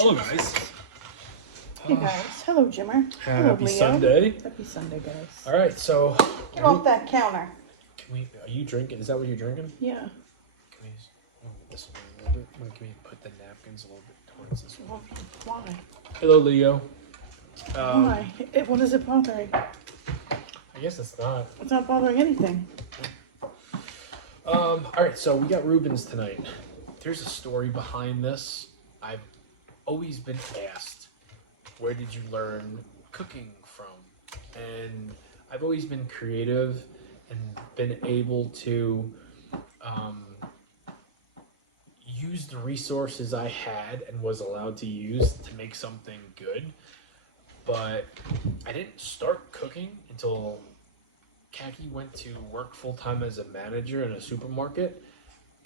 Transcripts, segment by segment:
Hello, guys. Hey guys, hello Jimmer. Hello, Happy Leo. Sunday. Happy Sunday, guys. All right, so Get off that counter. can we? Are you drinking? Is that what you're drinking? Yeah. Can we move this way a little bit? Can we put the napkins a little bit towards this one? Why? Hello, Leo. Why? What is it bothering? I guess it's not. It's not bothering anything. All right, so we got Reuben's tonight. There's a story behind this. I've always been asked, where did you learn cooking from? And I've always been creative and been able to use the resources I had and was allowed to use to make something good. But I didn't start cooking until Kaki went to work full-time as a manager in a supermarket,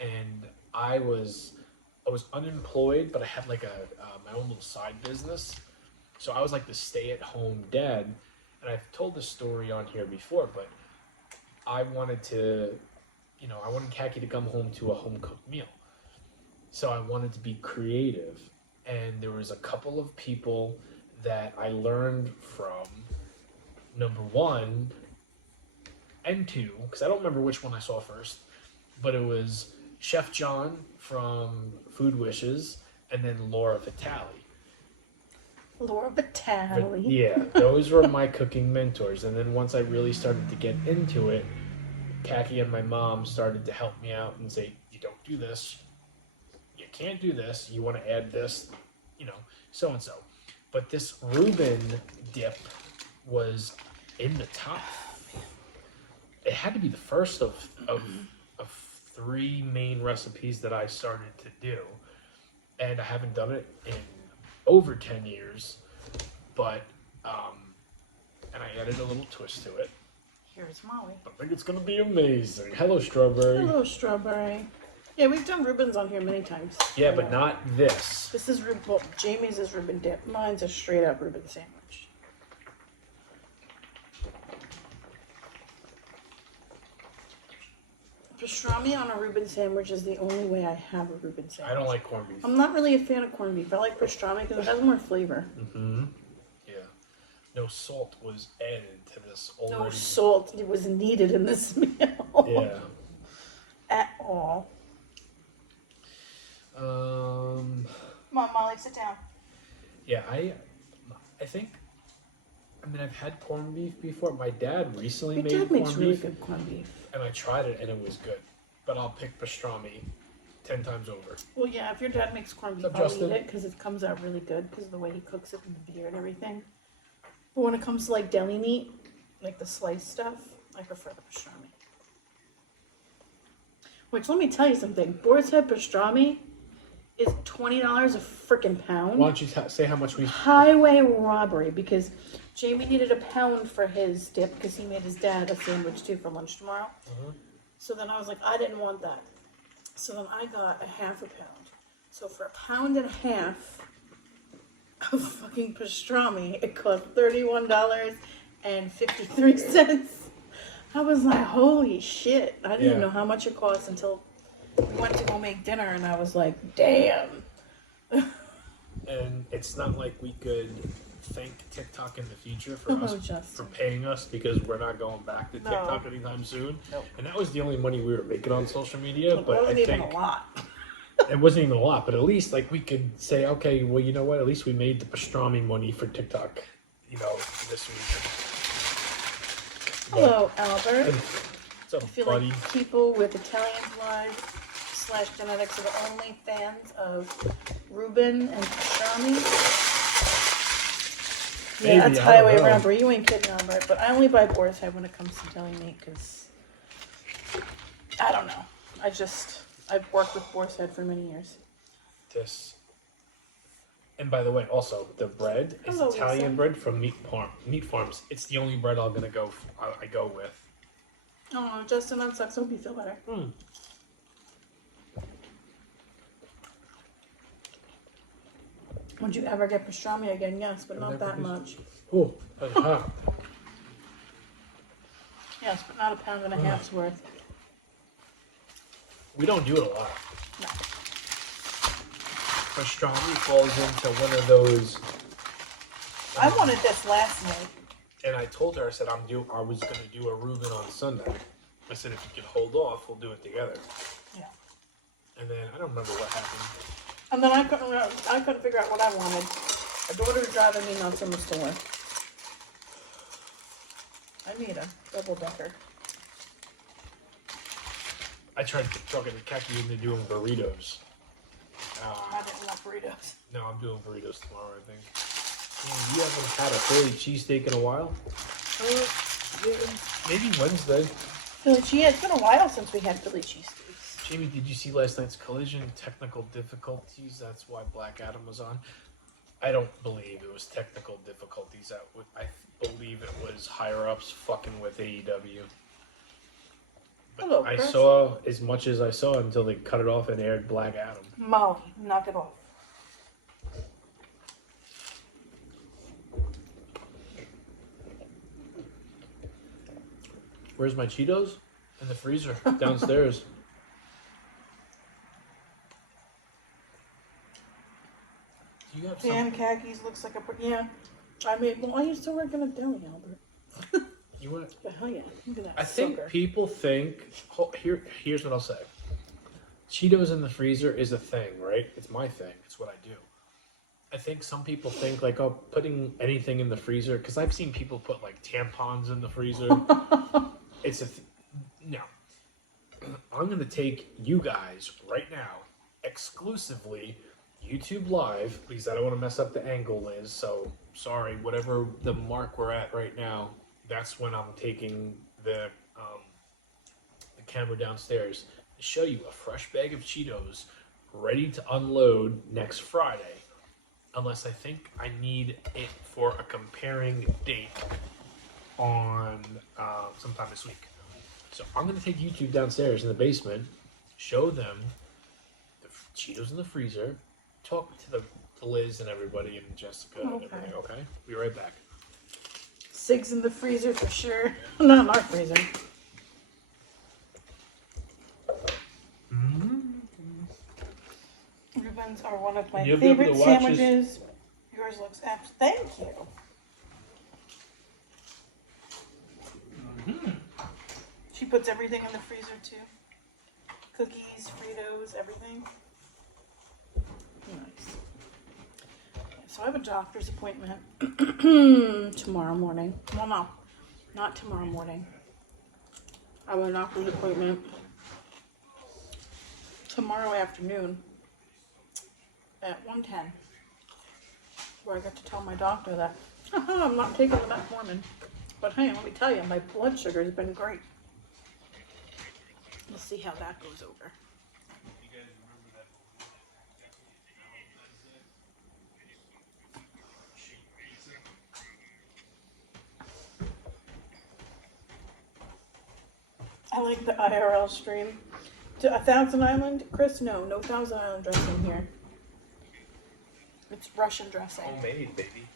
and I was unemployed, but I had like my own little side business. So I was like the stay-at-home dad, and I've told this story on here before, but I wanted Kaki to come home to a home-cooked meal. So I wanted to be creative, and there was a couple of people that I learned from, number one and two, because I don't remember which one I saw first, but it was Chef John from Food Wishes, and then Laura Vitale. Laura Vitale. Yeah, those were my cooking mentors. And then once I really started to get into it, Kaki and my mom started to help me out and say, you don't do this, you can't do this, you want to add this, so and so. But this Reuben dip was in the top. It had to be the first of three main recipes that I started to do, and I haven't done it in over 10 years, but and I added a little twist to it. Here's Molly. I think it's gonna be amazing. Hello, Strawberry. Hello, Strawberry. Yeah, we've done Reuben's on here many times. Yeah, but not this. This is Jamie's is Reuben dip. Mine's a straight up Reuben sandwich. Pastrami on a Reuben sandwich is the only way I have a Reuben sandwich. I don't like corned beef. I'm not really a fan of corned beef. I like pastrami because it has more flavor. Mm-hmm. Yeah. No salt was added to this already. No salt was needed in this meal. Yeah. At all. Come on, Molly, sit down. Yeah, I think. I've had corned beef before. My dad recently made corned beef. Makes really good corned beef. And I tried it, and it was good. But I'll pick pastrami 10 times over. Well, yeah, if your dad makes corned beef, I'll eat it because it comes out really good because of the way he cooks it and the beer and everything. But when it comes to like deli meat, like the sliced stuff, I prefer the pastrami. Which, let me tell you something. Boar's Head pastrami is $20 a freaking pound. Why don't you say how much we... Highway robbery, because Jamie needed a pound for his dip because he made his dad a sandwich too for lunch tomorrow. Mm-hmm. So then I was like, I didn't want that. So then I got a half a pound. So for $1.50 of fucking pastrami, it cost $31.53. I was like, holy shit. I didn't even know how much it cost until we went to go make dinner, and I was like, damn. And it's not like we could thank TikTok in the future for for paying us, because we're not going back to TikTok anytime soon. Nope. And that was the only money we were making on social media. It but wasn't I think even a lot. It wasn't even a lot, but at least like we could say, okay, well, you know what? At least we made the pastrami money for TikTok, this week. Hello, Albert. What's up, I feel buddy? like people with Italian blood / genetics are only fans of Reuben and pastrami. Maybe, Yeah, that's highway robbery. You ain't kidding, Albert. But I only buy Boar's Head when it comes to deli meat because I don't know. I've worked with Boar's Head for many years. And by the way, also the bread is Italian Lisa. bread from Meat Farms. It's the only bread I go with. Oh, Justin, that sucks. I hope you feel better. Would you ever get pastrami again? Yes, but not that much. Oh, that's hot. Yes, but not $1.50 worth. We don't do it a lot. No. pastrami falls into one of those. I wanted this last night. And I told her, I said, I was going to do a Reuben on Sunday. I said, if you could hold off, we'll do it together. Yeah. And then I don't remember what happened. And then I couldn't figure out what I wanted. My daughter's driving me nuts in the store. I need a double decker. I tried talking to Kaki into doing burritos. I didn't want burritos. No, I'm doing burritos tomorrow, I think. Man, you haven't had a Philly cheesesteak in a while? Maybe Wednesday. It's been a while since we had Philly cheesesteaks. Jamie, did you see last night's Collision? Technical difficulties. That's why Black Adam was on. I don't believe it was technical difficulties. I believe it was higher ups fucking with AEW. But Hello, I Chris. saw as much as I saw until they cut it off and aired Black Adam. Molly, knock it off. Where's my Cheetos? In the freezer downstairs. Do you have some? Tan khakis looks like I used to work in a deli, Albert. You want? But hell yeah, look at that. I think sucker. people think. Here's what I'll say. Cheetos in the freezer is a thing, right? It's my thing. It's what I do. I think some people think like, oh, putting anything in the freezer, because I've seen people put like tampons in the freezer. It's no. I'm gonna take you guys right now, exclusively YouTube Live, because I don't want to mess up the angle, Liz. So sorry, whatever the mark we're at right now, that's when I'm taking the camera downstairs to show you a fresh bag of Cheetos ready to unload next Friday. Unless I think I need it for a comparing date on sometime this week. So I'm going to take YouTube downstairs in the basement, show them the Cheetos in the freezer, talk to Liz and everybody and Jessica and everything, okay? Be right back. Cigs in the freezer for sure. Not in our freezer. Reubens are one of my You'll be able favorite to watch sandwiches. Yours looks Thank you. She puts everything in the freezer too. Cookies, Fritos, everything. Nice. So I have a doctor's appointment tomorrow morning. Well, no, not tomorrow morning. I have a doctor's appointment tomorrow afternoon at 1:10, where I got to tell my doctor that I'm not taking the metformin. But hey, let me tell you, my blood sugar has been great. We'll see how that goes over. I like the IRL stream. To 1,000 Island? Chris, no 1,000 Island dressing here. It's Russian dressing. Homemade, baby.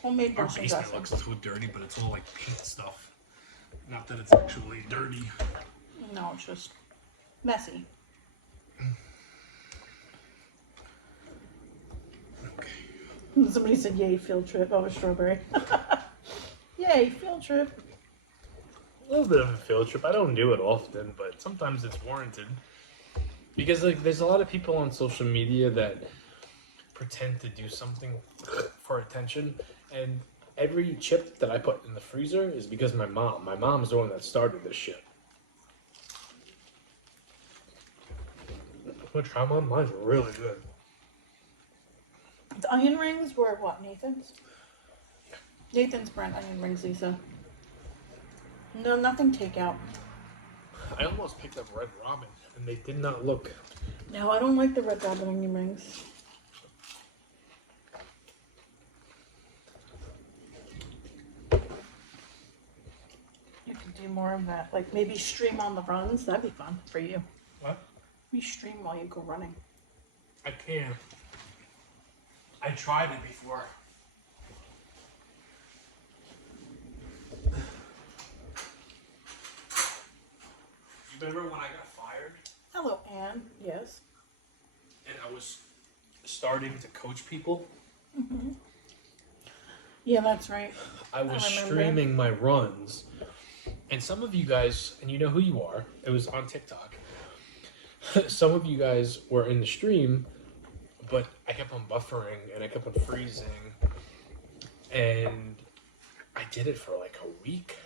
Homemade Our Russian basement dressing. looks so dirty, but it's all like paint stuff. Not that it's actually dirty. No, it's just messy. Okay. Somebody said, yay, field trip. Oh, a strawberry. Yay, field trip. A little bit of a field trip. I don't do it often, but sometimes it's warranted. Because like there's a lot of people on social media that pretend to do something for attention, and every chip that I put in the freezer is because my mom's the one that started this shit. I'm gonna try mine. Mine's really good. The onion rings were what, Nathan's? Nathan's brand onion rings, Lisa. No, nothing takeout. I almost picked up Red Robin, and they did not look. No, I don't like the Red Robin onion rings. You could do more of that. Like maybe stream on the runs. That'd be fun for you. What? You stream while you go running. I can't. I tried it before. You remember when I got fired? Hello, Anne. Yes. And I was starting to coach people, Yeah, that's right. I was remember. streaming my runs. And some of you guys, and you know who you are, it was on TikTok. Some of you guys were in the stream, but I kept on buffering and I kept on freezing. And I did it for like a week.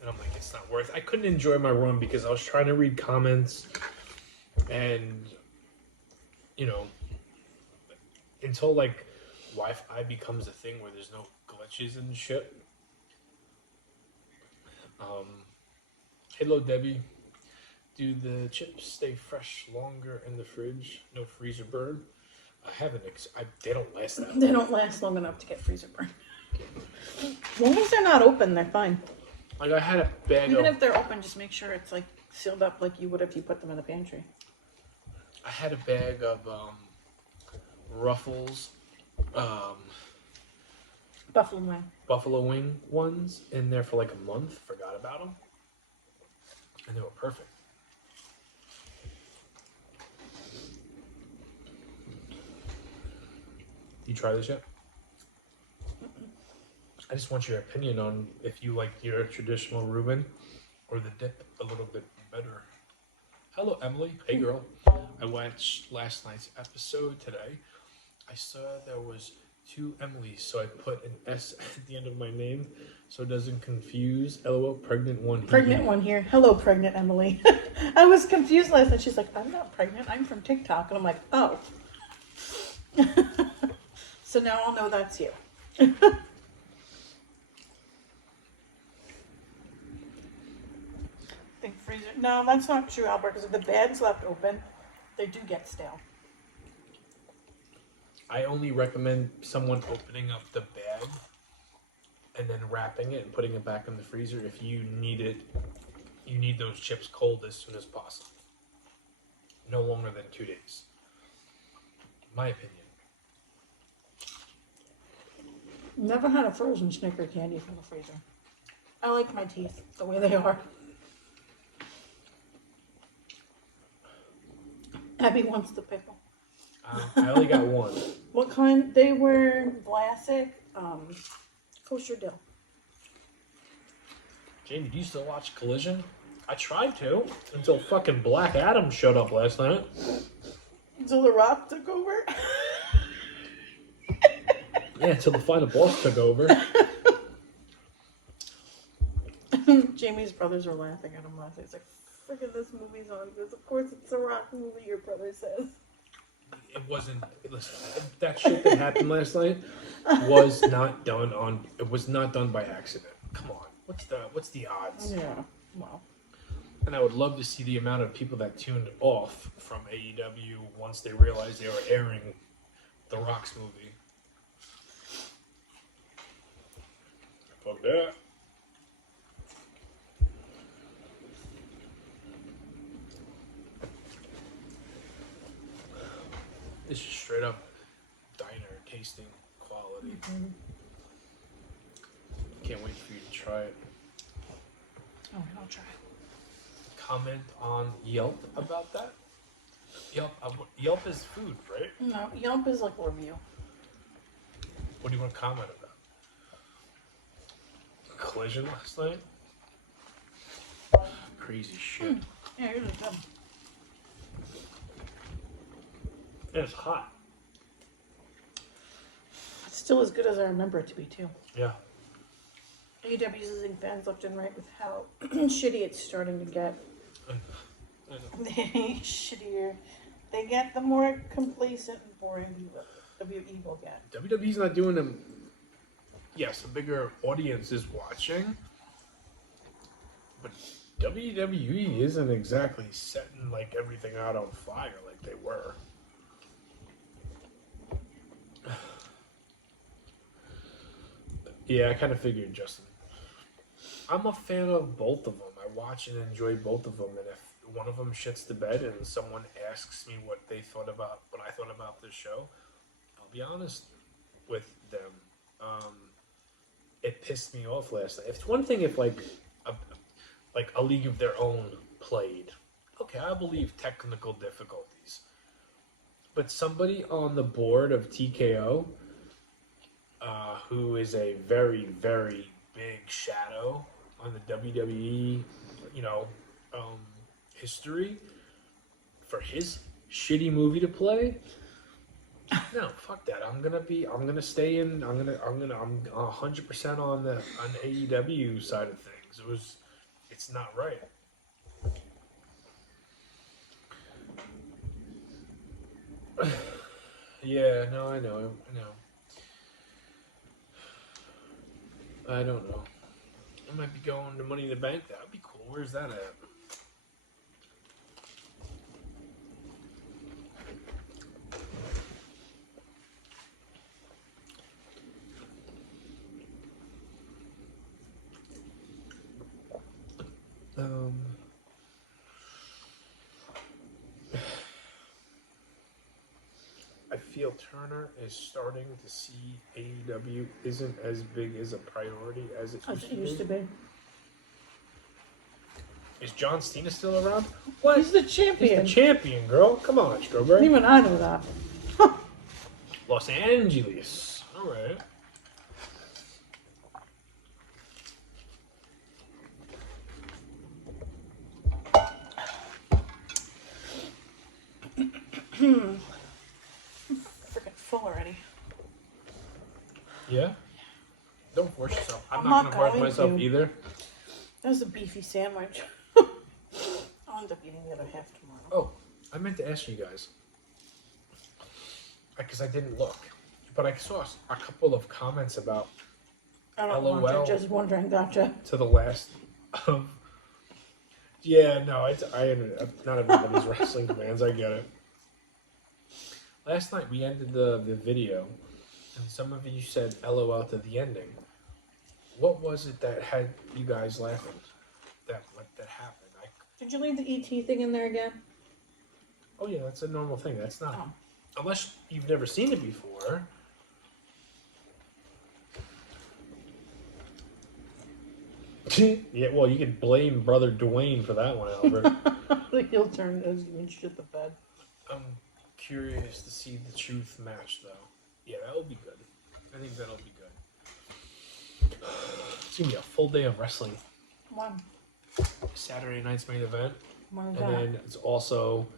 And I'm like, it's not worth it. I couldn't enjoy my run because I was trying to read comments. And, you know, until like Wi-Fi becomes a thing where there's no glitches and shit. Hello, Debbie. Do the chips stay fresh longer in the fridge? No freezer burn? I haven't. They don't last that long. They don't last long enough to get freezer burn. As long as they're not open, they're fine. Like I had a bag Even of. if they're open, just make sure it's like sealed up like you would if you put them in the pantry. I had a bag of Ruffles, Buffalo wing ones in there for like a month. Forgot about them, and they were perfect. You try this yet? I just want your opinion on if you like your traditional Reuben or the dip a little bit better. Hello, Emily. Hey, girl. I watched last night's episode today. I saw there was 2 Emilys, so I put an S at the end of my name so it doesn't confuse. LOL, pregnant one here. Pregnant one here. Hello, pregnant Emily. I was confused last night. She's like, I'm not pregnant. I'm from TikTok. And I'm like, oh. So now I'll know that's you. Think freezer. No, that's not true, Albert, because if the bag's left open, they do get stale. I only recommend someone opening up the bag and then wrapping it and putting it back in the freezer if you need it. You need those chips cold as soon as possible. No longer than 2 days. My opinion. Never had a frozen Snicker candy from the freezer. I like my teeth the way they are. Abby wants the pickle. I only got one. What kind? They were Vlasic, kosher dill. Jane, did you still watch Collision? I tried to until fucking Black Adam showed up last night. Until The Rock took over? Yeah, until the final boss took over. Jamie's brothers were laughing at him last night. He's like, freaking this movie's on. Because of course it's a Rock movie, your brother says. It wasn't. Listen, that shit that happened last night was not done on. It was not done by accident. Come on, what's the odds? Yeah, well. And I would love to see the amount of people that tuned off from AEW once they realized they were airing The Rock's movie. Fuck that. This is straight up diner tasting quality. Mm-hmm. Can't wait for you to try it. Oh, I'll try it. Comment on Yelp about that. Yelp is food, right? No, Yelp is like a review. What do you want to comment about? Collision last night? Crazy shit. Yeah, here's a tub. And it's hot. It's still as good as I remember it to be, too. Yeah. AEW's losing fans left and right with how shitty it's starting to get. I know. Shittier they get, the more complacent and boring WWE will get. WWE's not doing them. Yes, a bigger audience is watching, but WWE isn't exactly setting like everything out on fire like they were. Yeah, I kind of figured, Justin. I'm a fan of both of them. I watch and enjoy both of them, and if one of them shits the bed and someone asks me what I thought about this show, I'll be honest with them. It pissed me off last night. It's one thing if like a League of Their Own played. Okay, I believe technical difficulties. but somebody on the board of TKO, who is a very, very big shadow on the WWE, you know, history, for his shitty movie to play. No, fuck that. I'm gonna stay in. I'm 100% on the AEW side of things. It's not right. Yeah, no, I know. I don't know. I might be going to Money in the Bank. That would be cool. Where's that at? I feel Turner is starting to see AEW isn't as big as a priority as it used to be. Is John Cena still around? What? He's the champion. He's the champion, girl. Come on, Strawberry. Even I know that. Los Angeles. All right. Freaking full already. Yeah? Don't force yourself. I'm not going to force myself either. That was a beefy sandwich. I'll end up eating the other half tomorrow. Oh, I meant to ask you guys. Because I didn't look. But I saw a couple of comments about I don't LOL want to, just wondering, gotcha. to the last of... Yeah, no, not everybody's wrestling fans. I get it. Last night we ended the video, and some of you said LOL to the ending. What was it that had you guys laughing? That happened? Did you leave the ET thing in there again? Oh yeah, that's a normal thing. That's not unless you've never seen it before. Yeah, well, you could blame Brother Dwayne for that one, Albert. The heel turn is shit the bed. I'm curious to see the truth match, though. Yeah, that'll be good. I think that'll be good. It's gonna be a full day of wrestling. When? Saturday night's main event. When is and that? Then it's also,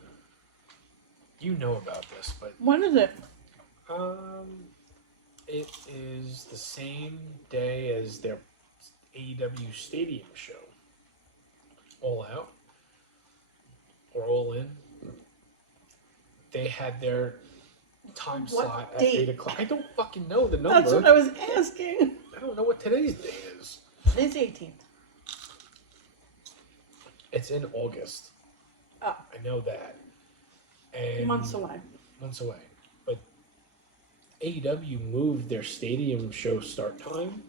you know about this, but when is it? it is the same day as their AEW Stadium show. All Out or All In. They had their time slot at 8 o'clock. I don't fucking know the number. That's what I was asking. I don't know what today's day is. Today's the 18th. It's in August. Oh. I know that. And Months away. Months away. But AEW moved their stadium show start time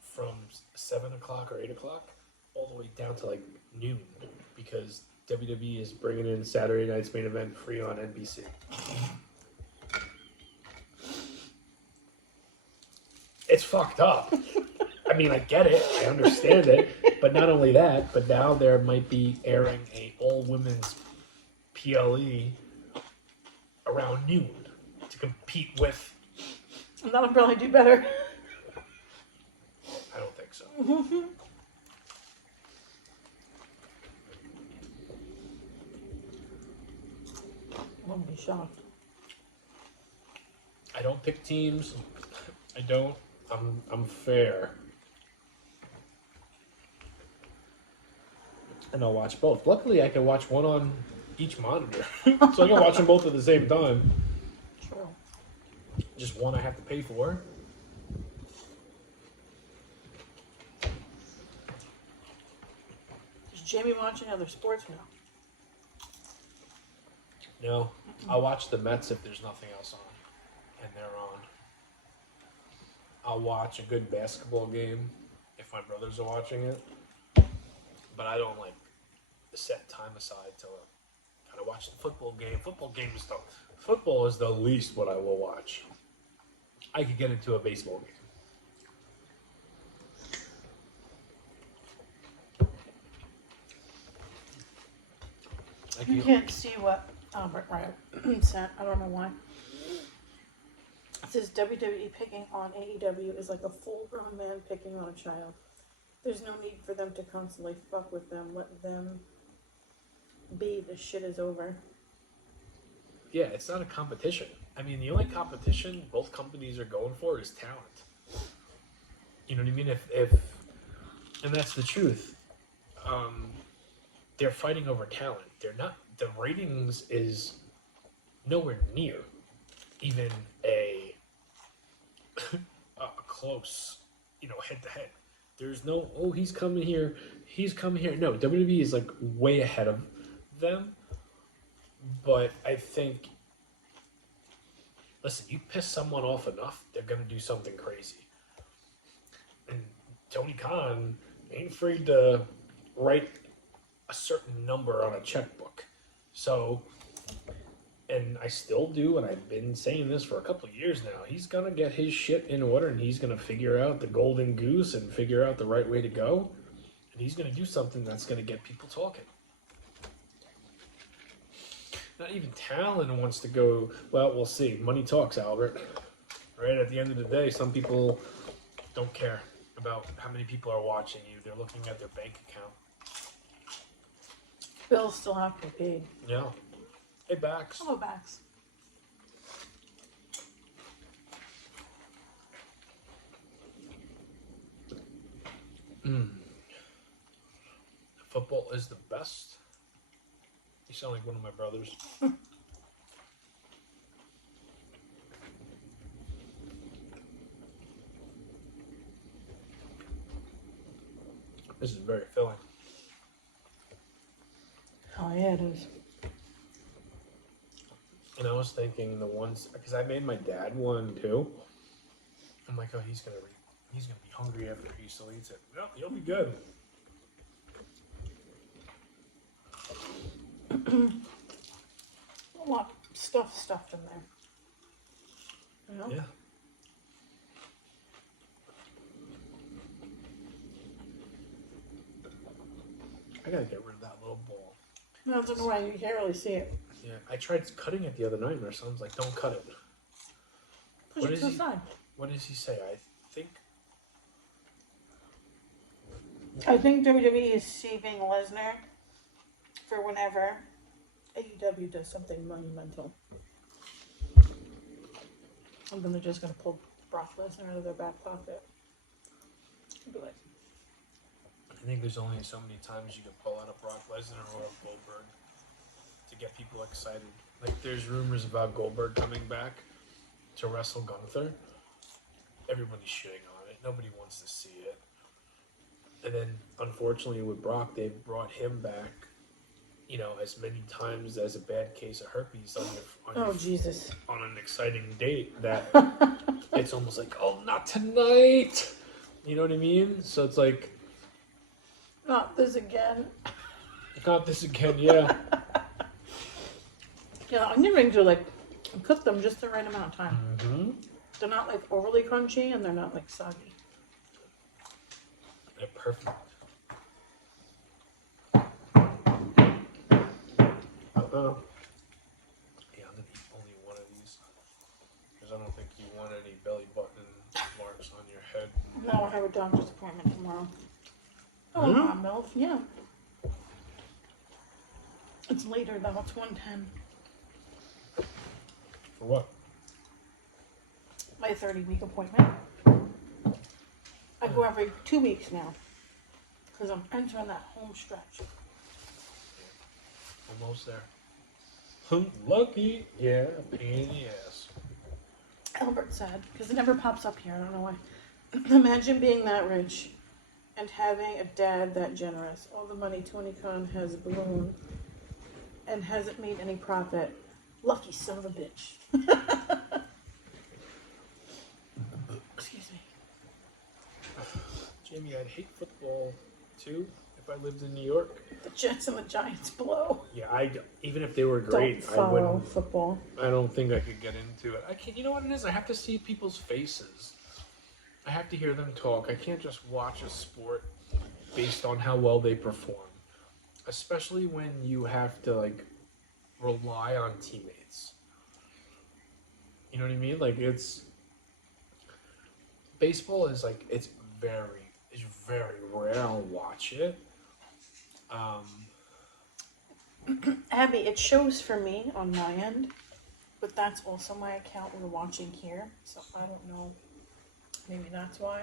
from 7 o'clock or 8 o'clock all the way down to like noon because WWE is bringing in Saturday night's main event free on NBC. It's fucked up. I mean, I get it. I understand it. But not only that, but now there might be airing a all-women's PLE around noon to compete with... And that'll probably do better. I don't think so. Wouldn't be shocked. I don't pick teams. I don't. I'm fair. And I'll watch both. Luckily, I can watch one on each monitor. So I can watch them both at the same time. True. Just one I have to pay for. Is Jamie watching other sports now? No. I'll watch the Mets if there's nothing else on. And they're on. I'll watch a good basketball game if my brothers are watching it. But I don't like set time aside to gotta watch the football game. Football is the least what I will watch. I could get into a baseball game. You can't see what Albert Riot sent. I don't know why. It says WWE picking on AEW is like a full-grown man picking on a child. There's no need for them to constantly fuck with them. Let them be. The shit is over. Yeah, it's not a competition. I mean, the only competition both companies are going for is talent. You know what I mean? If and that's the truth. They're fighting over talent. They're not. The ratings is nowhere near even a close, head to head. There's no, oh, he's coming here. No, WWE is like way ahead of them. But I think, listen, you piss someone off enough, they're gonna do something crazy. And Tony Khan ain't afraid to write a certain number on a checkbook. So, and I still do, and I've been saying this for a couple of years now, he's gonna get his shit in order, and he's gonna figure out the golden goose and figure out the right way to go. And he's gonna do something that's gonna get people talking. Not even talent wants to go, well, we'll see. Money talks, Albert. Right? At the end of the day, some people don't care about how many people are watching you. They're looking at their bank account. Bills still have to be paid. Yeah. Hey, Bax. Hello, Bax. Football is the best. You sound like one of my brothers. This is very filling. Oh, yeah, it is. And I was thinking the ones, because I made my dad one too. I'm like, oh, he's gonna be hungry after he still eats it. No, he'll be good. A lot of stuff stuffed in there. You know? Yeah. I gotta get rid of that little ball. No, it's in the way. You can't really see it. Yeah, I tried cutting it the other night, and our son's like, "Don't cut it." Push it to the side. What does he say? I think WWE is saving Lesnar for whenever AEW does something monumental. And then they're just going to pull Brock Lesnar out of their back pocket. Be like, I think there's only so many times you can pull out a Brock Lesnar or a Goldberg to get people excited. Like, there's rumors about Goldberg coming back to wrestle Gunther. Everybody's shitting on it. Nobody wants to see it. And then, unfortunately, with Brock, they brought him back, as many times as a bad case of herpes Jesus. On an exciting date that it's almost like, oh, not tonight. You know what I mean? So it's like, not this again. Not this again, yeah. Yeah, onion rings are like, cook them just the right amount of time. Mm-hmm. They're not like overly crunchy and they're not like soggy. They're perfect. Yeah, I'm gonna eat only one of these because I don't think you want any belly button marks on your head. No, I have a doctor's appointment tomorrow. Oh, Hmm? MILF, yeah. It's later though, it's 1:10. For what? My 30-week appointment. I go every 2 weeks now because I'm entering that home stretch. Almost there. Lucky. Yeah, pain in the ass. Albert said, because it never pops up here, I don't know why. Imagine being that rich and having a dad that generous. All the money Tony Khan has blown and hasn't made any profit. Lucky son of a bitch. Excuse me. Jamie, I'd hate football too if I lived in New York. The Jets and the Giants blow. Yeah, even if they were great, Don't follow I wouldn't. football. I don't think I could get into it. I can't. You know what it is? I have to see people's faces. I have to hear them talk. I can't just watch a sport based on how well they perform. Especially when you have to rely on teammates. You know what I mean? Like baseball is like it's very rare I'll watch it. Abby, it shows for me on my end, but that's also my account we're watching here, so I don't know. Maybe that's why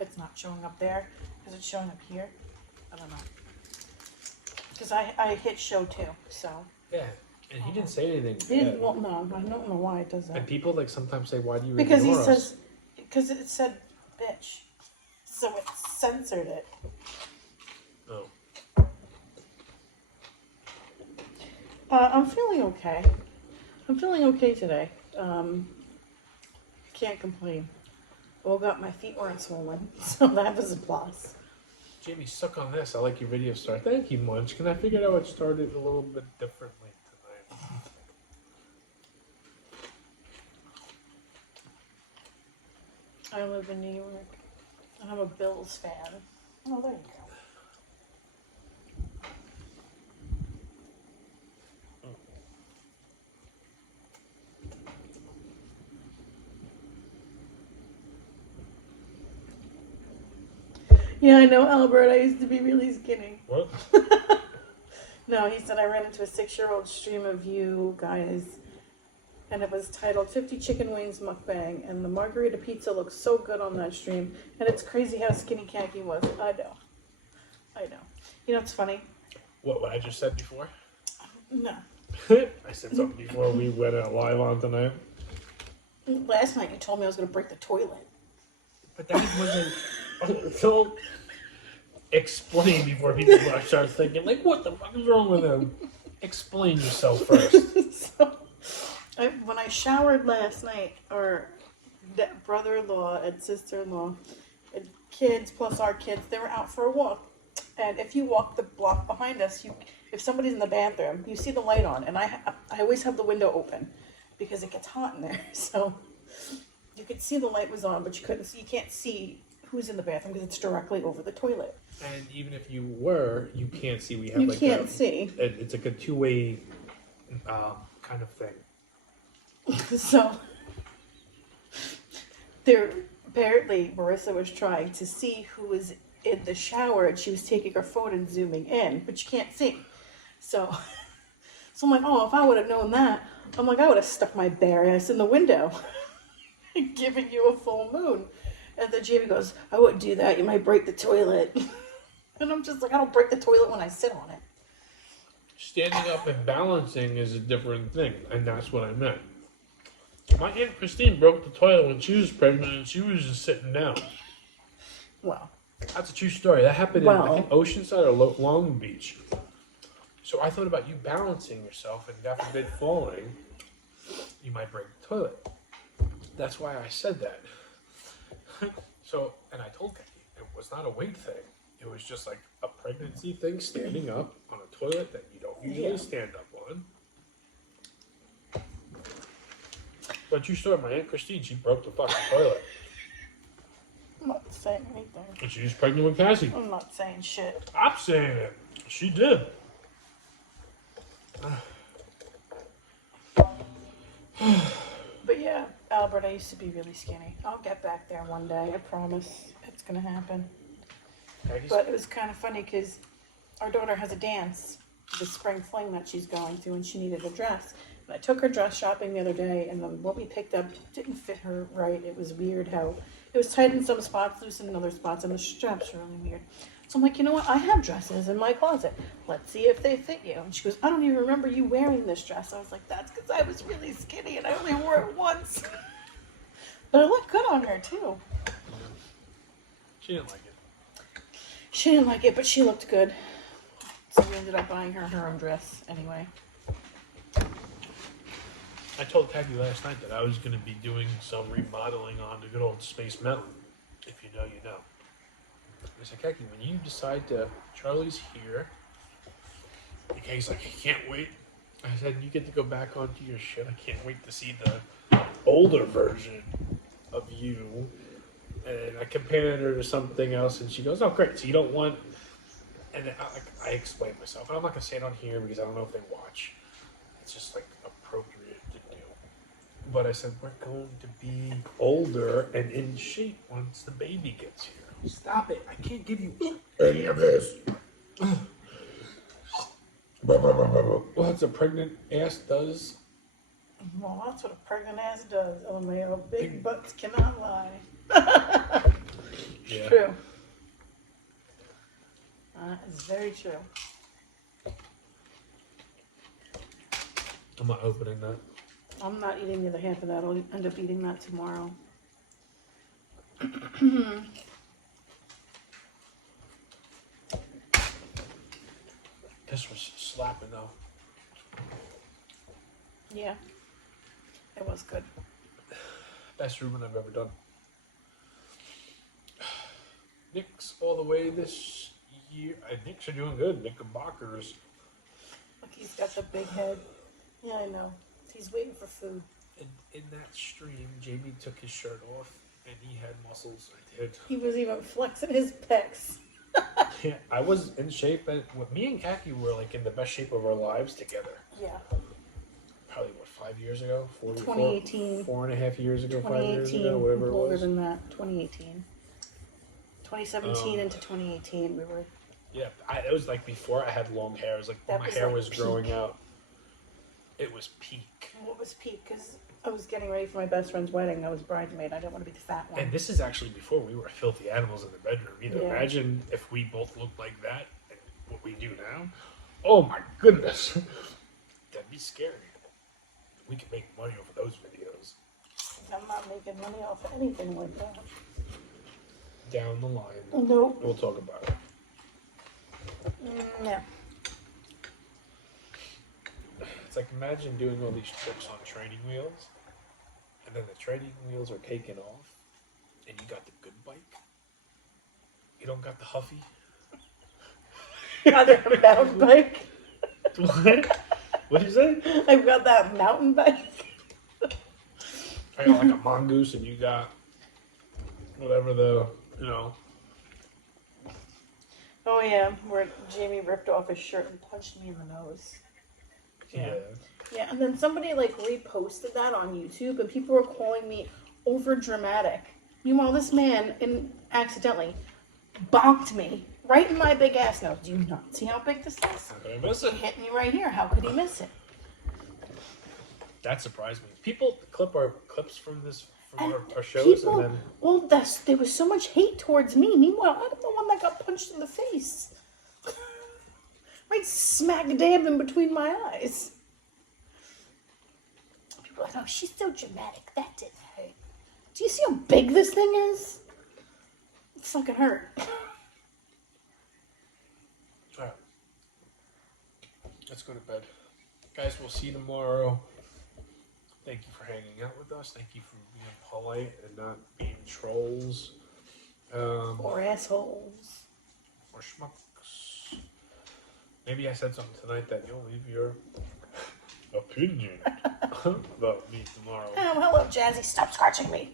it's not showing up there, because it's showing up here. I don't know. Because I hit show too, so. Yeah, and he didn't say anything. He didn't, well, no, I don't know why it does that. And people like sometimes say, "Why do you Because he ignore says, us?" because it said bitch, so it censored it. Oh. I'm feeling okay. I'm feeling okay today. Can't complain. Woke up, my feet weren't swollen, so that was a plus. Jamie, suck on this. I like your video start. Thank you, Munchkin. I figured I would start it a little bit differently tonight. I live in New York. I'm a Bills fan. Oh, there you go. Yeah, I know, Albert. I used to be really skinny. What? No, he said I ran into a 6-year-old stream of you guys, and it was titled 50 Chicken Wings Mukbang, and the margarita pizza looks so good on that stream, and it's crazy how skinny Khaki was. I know. You know, it's funny. What I just said before? No. I said something before we went live on tonight. Last night you told me I was going to break the toilet. But that wasn't... So explain before people start thinking, like, what the fuck is wrong with him? Explain yourself first. So, when I showered last night, our brother-in-law and sister-in-law and kids plus our kids, they were out for a walk. And if you walk the block behind us, if somebody's in the bathroom, you see the light on. And I always have the window open because it gets hot in there. So you could see the light was on, but you can't see who's in the bathroom because it's directly over the toilet. And even if you were, you can't see. We have You can't see. It's like a two-way kind of thing. So there, apparently Marissa was trying to see who was in the shower, and she was taking her phone and zooming in, but you can't see. So I'm like, oh, if I would have known that, I would have stuck my bare ass in the window and given you a full moon. And then Jamie goes, I wouldn't do that. You might break the toilet. And I'm just like, I don't break the toilet when I sit on it. Standing up and balancing is a different thing, and that's what I meant. My Aunt Christine broke the toilet when she was pregnant, and she was just sitting down. Well. That's a true story. That happened in, I think, Oceanside or Long Beach. So I thought about you balancing yourself, and God forbid falling, you might break the toilet. That's why I said that. So, and I told Katie, it was not a weight thing. It was just like a pregnancy thing, standing up on a toilet that you don't usually stand up on. But you saw my Aunt Christine, she broke the fucking toilet. I'm not saying anything. And she was pregnant with Cassie. I'm not saying shit. I'm saying it. She did. But yeah, Albert, I used to be really skinny. I'll get back there one day. I promise. It's going to happen. But it was kind of funny because our daughter has a dance, the spring fling that she's going to, and she needed a dress. And I took her dress shopping the other day, and what we picked up didn't fit her right. It was weird how it was tight in some spots, loose in other spots, and the straps were really weird. So I'm like, you know what? I have dresses in my closet. Let's see if they fit you. And she goes, I don't even remember you wearing this dress. I was like, that's because I was really skinny and I only wore it once. But it looked good on her, too. She didn't like it. She didn't like it, but she looked good. So we ended up buying her own dress anyway. I told Kathy last night that I was going to be doing some remodeling on the good old Space Mountain. If you know, you know. I said, Kathy, when you decide to, Charlie's here. And Katie's like, I can't wait. I said, you get to go back onto your shit. I can't wait to see the older version of you. And I compared her to something else, and she goes, oh, great. So you don't want... And I explained myself. And I'm not going to say it on here because I don't know if they watch. it's just like appropriate to do. But I said we're going to be older and in shape once the baby gets here. Stop it! I can't give you any of this. What a pregnant ass does. Well, that's what a pregnant ass does. Only our big butts cannot lie. Yeah. True. That is very true. I'm not opening that. I'm not eating the other half of that. I'll end up eating that tomorrow. This was slapping though. Yeah. It was good. Best Reuben I've ever done. Nick's all the way this year. Nick's are doing good. Knickerbockers. Look, he's got the big head. Yeah, I know. He's waiting for food. In that stream, Jamie took his shirt off and he had muscles. I did. He was even flexing his pecs. Yeah, I was in shape. Me and Kaki were like in the best shape of our lives together. Yeah. Probably, what, 5 years ago? 2018. 4.5 years ago, 5 years 2018. ago, whatever it Longer was. than that. 2018. 2017 into 2018, we were. Yeah, it was like before I had long hair. It was like That my was hair like was peak. growing out. It was peak. What was peak? Because I was getting ready for my best friend's wedding. I was bridesmaid. I didn't want to be the fat one. And this is actually before we were filthy animals in the bedroom either. Yeah. Imagine if we both looked like that and what we do now. Oh my goodness. That'd be scary. We could make money off of those videos. I'm not making money off of anything like that. Down the line. Nope. We'll talk about it. No. It's like imagine doing all these tricks on training wheels, and then the training wheels are taken off, and you got the good bike. You don't got the Huffy. Got a mountain bike. What? What'd you say? I've got that mountain bike. I got like a mongoose, and you got whatever the, you know. Oh yeah, where Jamie ripped off his shirt and punched me in the nose. Yeah. Yeah, and then somebody like reposted that on YouTube, and people were calling me over dramatic. Meanwhile, this man accidentally bonked me right in my big ass nose. Do you not see how big this is? How could I miss it? He hit me right here. How could he miss it? That surprised me. People clip our clips from this from And our shows, people, and then well, there was so much hate towards me. Meanwhile, I'm the one that got punched in the face. Right smack dab in between my eyes. People are like, oh, she's so dramatic. That didn't hurt. Do you see how big this thing is? It fucking hurt. Alright. Let's go to bed. Guys, we'll see you tomorrow. Thank you for hanging out with us. Thank you for being polite and not being trolls. Or assholes. Or schmucks. Maybe I said something tonight that you'll leave your opinion about me tomorrow. Oh, hello, Jazzy. Stop scratching me.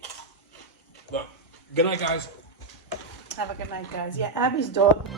But, good night, guys. Have a good night, guys. Yeah, Abby's dog.